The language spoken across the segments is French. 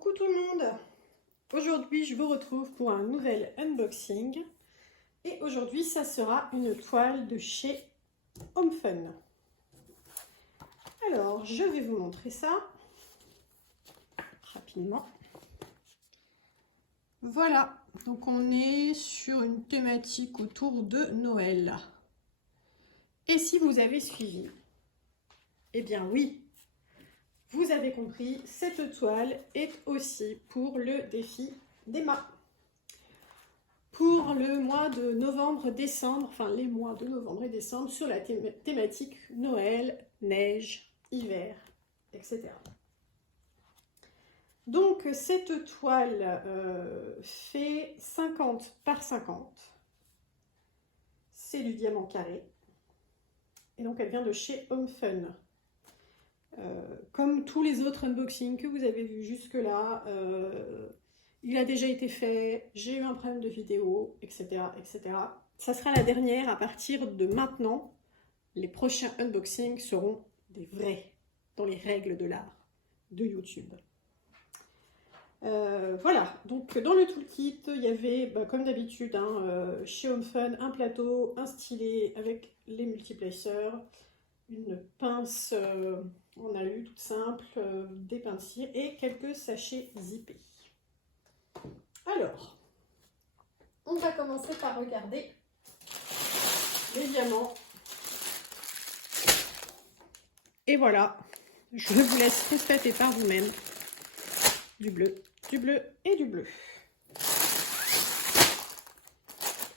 Coucou tout le monde! Aujourd'hui je vous retrouve pour un nouvel unboxing et aujourd'hui ça sera une toile de chez Home Fun. Alors je vais vous montrer ça rapidement. Voilà, donc on est sur une thématique autour de Noël. Et si vous avez suivi, eh bien oui, vous avez compris, cette toile est aussi pour le défi d'Emma. Pour le mois de novembre-décembre, enfin les mois de novembre et décembre, sur la thématique Noël, neige, hiver, etc. Donc cette toile fait 50 par 50. C'est du diamant carré. Et donc elle vient de chez Home Fun. Comme tous les autres unboxings que vous avez vus jusque-là, il a déjà été fait, j'ai eu un problème de vidéo, etc., etc. Ça sera la dernière. À partir de maintenant, les prochains unboxings seront des vrais, dans les règles de l'art de YouTube. Voilà, donc dans le toolkit, il y avait, comme d'habitude, chez Home Fun, un plateau, un stylet avec les multiplaceurs, une pince en alu toute simple, des pinces cire et quelques sachets zippés. Alors, on va commencer par regarder les diamants. Et voilà, je vous laisse constater par vous-même du bleu et du bleu.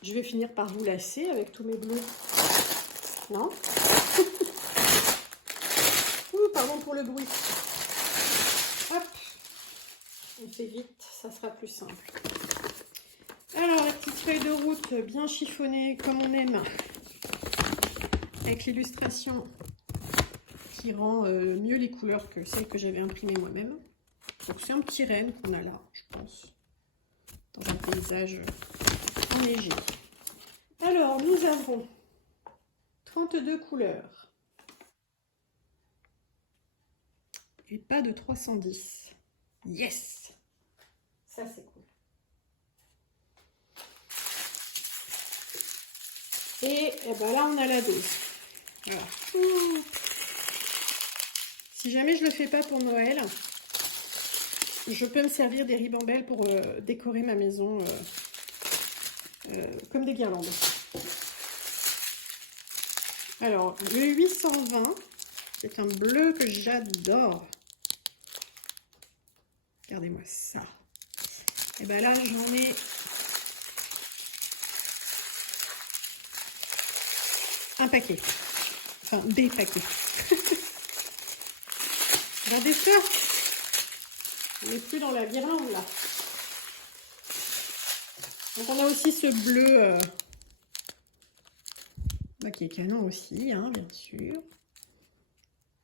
Je vais finir par vous lasser avec tous mes bleus. Non? Pardon pour le bruit. Hop, on fait vite, ça sera plus simple. Alors, la petite feuille de route bien chiffonnée comme on aime, avec l'illustration qui rend mieux les couleurs que celles que j'avais imprimées moi-même. Donc c'est un petit renne qu'on a là, je pense, dans un paysage enneigé. Alors, nous avons 32 couleurs. Et pas de 310. Yes! Ça, c'est cool. Et ben là, on a la dose. Voilà. Si jamais je ne le fais pas pour Noël, je peux me servir des ribambelles pour décorer ma maison comme des guirlandes. Alors, le 820, c'est un bleu que j'adore. Regardez-moi ça. Et ben là, j'en ai un paquet. Enfin, des paquets. Regardez ça. On n'est plus dans la guirlande, là. Donc, on a aussi ce bleu qui est canon aussi, hein, bien sûr.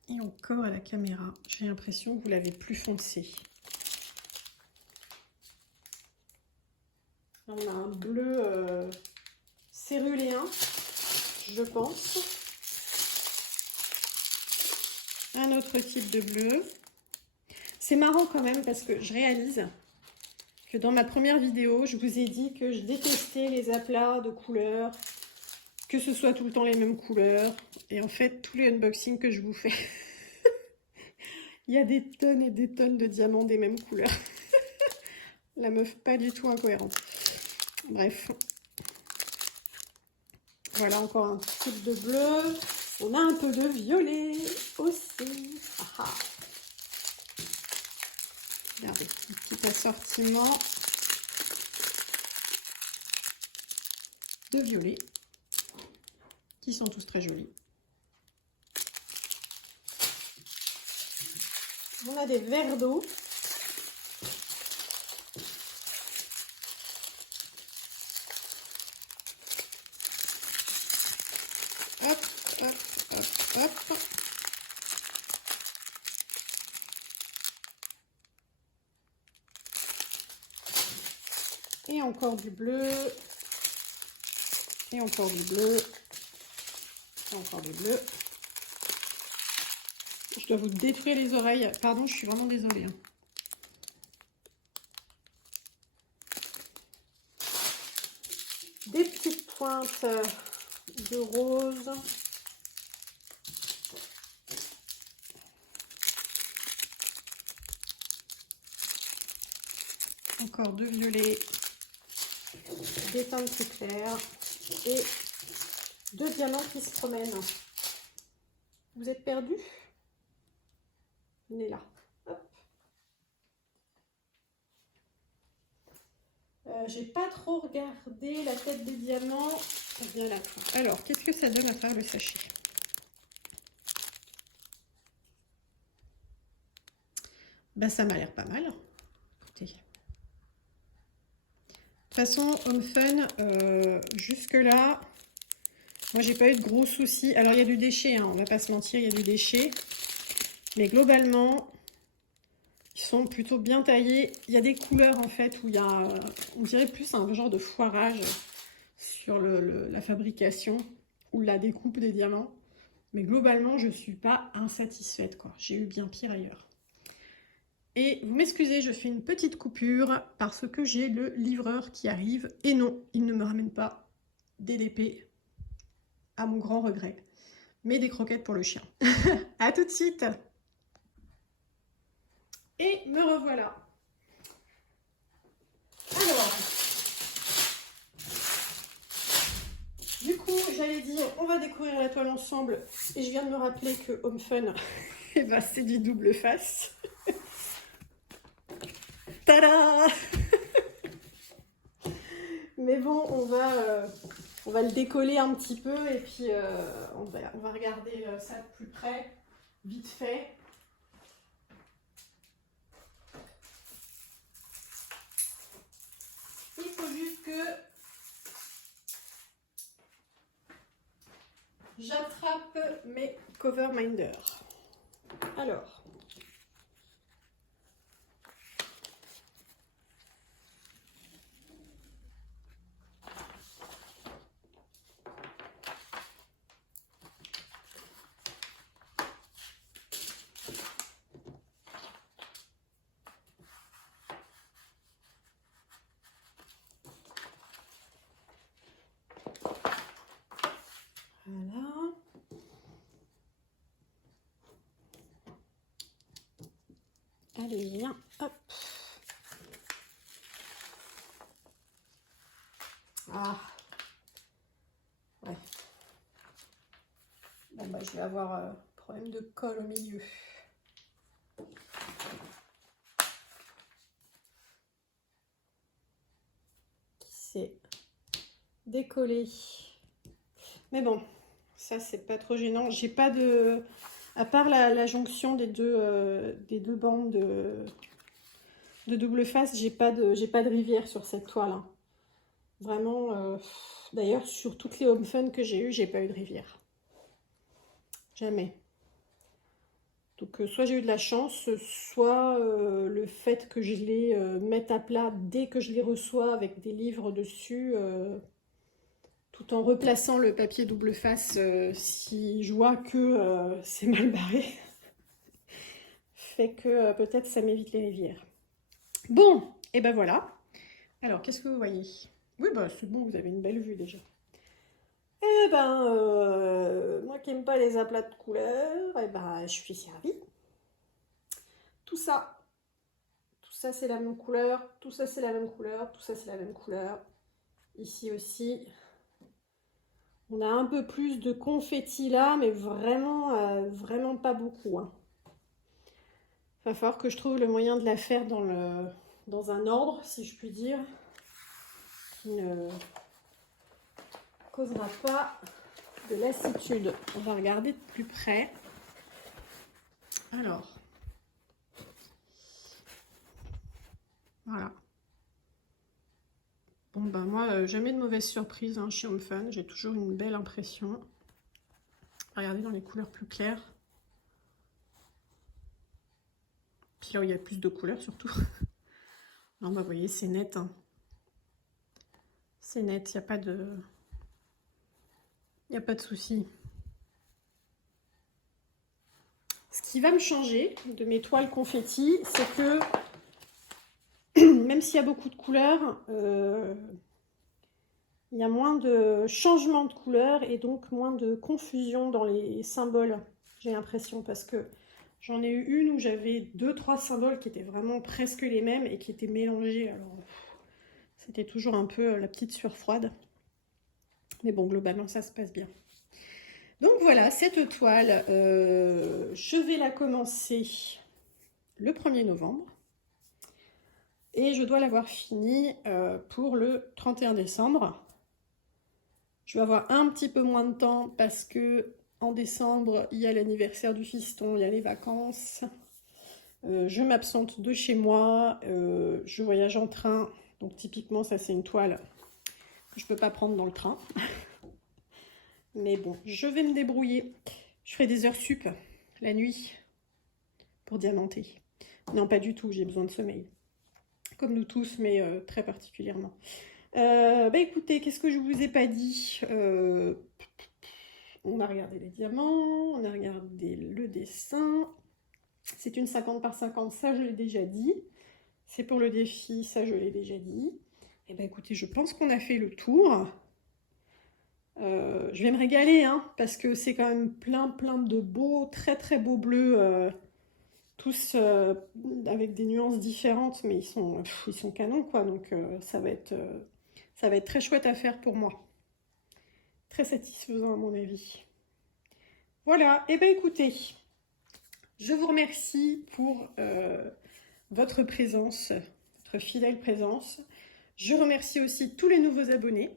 Et encore à la caméra, j'ai l'impression que vous l'avez plus foncé. On a un bleu céruléen, je pense. Un autre type de bleu. C'est marrant quand même parce que je réalise que dans ma première vidéo, je vous ai dit que je détestais les aplats de couleurs, que ce soit tout le temps les mêmes couleurs. Et en fait, tous les unboxings que je vous fais, il y a des tonnes et des tonnes de diamants des mêmes couleurs. La meuf pas du tout incohérente. Bref. Voilà encore un type de bleu. On a un peu de violet aussi. Ah ah. Regardez, un petit assortiment de violets qui sont tous très jolis. On a des verres d'eau. Hop, hop, hop, hop. Et encore du bleu. Et encore du bleu. Et encore du bleu. Je dois vous détruire les oreilles. Pardon, je suis vraiment désolée. pointe de rose. Encore de violet, des teintes plus claires et deux diamants qui se promènent. Vous êtes perdu? On est là. J'ai pas trop regardé la tête des diamants. Bien là. Alors, qu'est-ce que ça donne à travers le sachet? Ben, ça m'a l'air pas mal. Écoutez. De toute façon, Home Fun, jusque-là, moi, j'ai pas eu de gros soucis. Alors, il y a du déchet, hein, on va pas se mentir, il y a du déchet. Mais globalement, ils sont plutôt bien taillés. Il y a des couleurs, en fait, où il y a, on dirait plus un genre de foirage sur la fabrication ou la découpe des diamants. Mais globalement, je ne suis pas insatisfaite, quoi. J'ai eu bien pire ailleurs. Et vous m'excusez, je fais une petite coupure parce que j'ai le livreur qui arrive. Et non, il ne me ramène pas des DP, à mon grand regret, mais des croquettes pour le chien. À tout de suite. Et me revoilà. Alors, du coup, j'allais dire, on va découvrir la toile ensemble. Et je viens de me rappeler que Home Fun, eh ben, c'est du double face. Tada! Mais bon, on va le décoller un petit peu et puis on va regarder ça de plus près, vite fait. Il faut juste que j'attrape mes cover minders. Alors. Voilà. Allez, viens, hop. Ah. Ouais. Bon, bah, je vais avoir problème de colle au milieu. Qui s'est décollé. Mais bon, ça, c'est pas trop gênant. J'ai pas de... À part la jonction des deux bandes de double face, j'ai pas de rivière sur cette toile. Hein. Vraiment, d'ailleurs, sur toutes les Home Fun que j'ai eues, j'ai pas eu de rivière. Jamais. Donc, soit j'ai eu de la chance, soit le fait que je les mette à plat dès que je les reçois avec des livres dessus, tout en replaçant le papier double face si je vois que c'est mal barré, fait que peut-être ça m'évite les rivières. Bon, et ben voilà. Alors, qu'est-ce que vous voyez? Oui, bah c'est bon, vous avez une belle vue déjà. Eh ben, moi qui n'aime pas les aplats de couleurs, eh ben, je suis servie. Tout ça c'est la même couleur, tout ça c'est la même couleur, tout ça c'est la même couleur. Ici aussi, on a un peu plus de confetti là, mais vraiment, vraiment pas beaucoup. Hein. Il va falloir que je trouve le moyen de la faire dans un ordre, si je puis dire, qui ne causera pas de lassitude. On va regarder de plus près. Alors, voilà. Bon, ben moi, jamais de mauvaise surprise hein, chez Home Fun. J'ai toujours une belle impression. Regardez dans les couleurs plus claires. Puis là où il y a plus de couleurs surtout. Non, bah, vous voyez, c'est net. Hein. C'est net, il n'y a pas de... Il n'y a pas de souci. Ce qui va me changer de mes toiles confetti, c'est que même s'il y a beaucoup de couleurs, il y a moins de changements de couleur et donc moins de confusion dans les symboles, j'ai l'impression, parce que j'en ai eu une où j'avais 2-3 symboles qui étaient vraiment presque les mêmes et qui étaient mélangés. Alors, c'était toujours un peu la petite sueur froide. Mais bon, globalement, ça se passe bien. Donc voilà, cette toile, je vais la commencer le 1er novembre. Et je dois l'avoir finie pour le 31 décembre. Je vais avoir un petit peu moins de temps parce que en décembre, il y a l'anniversaire du fiston, il y a les vacances. Je m'absente de chez moi, je voyage en train. Donc typiquement, ça c'est une toile que je ne peux pas prendre dans le train. Mais bon, je vais me débrouiller. Je ferai des heures sup la nuit pour diamanter. Non, pas du tout, j'ai besoin de sommeil. Comme nous tous, mais très particulièrement. Bah écoutez, qu'est-ce que je vous ai pas dit? On a regardé les diamants, on a regardé le dessin. C'est une 50 par 50, ça je l'ai déjà dit. C'est pour le défi, ça je l'ai déjà dit. Et bah écoutez, je pense qu'on a fait le tour. Je vais me régaler, hein, parce que c'est quand même plein de beaux, très beaux bleus. Tous avec des nuances différentes, mais ils sont canons, quoi. Donc ça va être très chouette à faire pour moi. Très satisfaisant à mon avis. Voilà, et bien écoutez, je vous remercie pour votre présence, votre fidèle présence. Je remercie aussi tous les nouveaux abonnés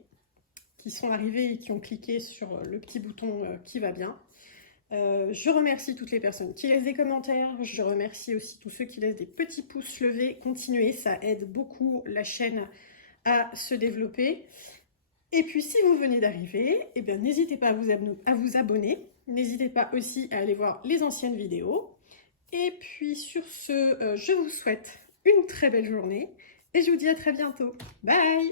qui sont arrivés et qui ont cliqué sur le petit bouton qui va bien. Je remercie toutes les personnes qui laissent des commentaires. Je remercie aussi tous ceux qui laissent des petits pouces levés. Continuez, ça aide beaucoup la chaîne à se développer. Et puis, si vous venez d'arriver, eh bien, n'hésitez pas à vous abonner. N'hésitez pas aussi à aller voir les anciennes vidéos. Et puis, sur ce, je vous souhaite une très belle journée. Et je vous dis à très bientôt. Bye!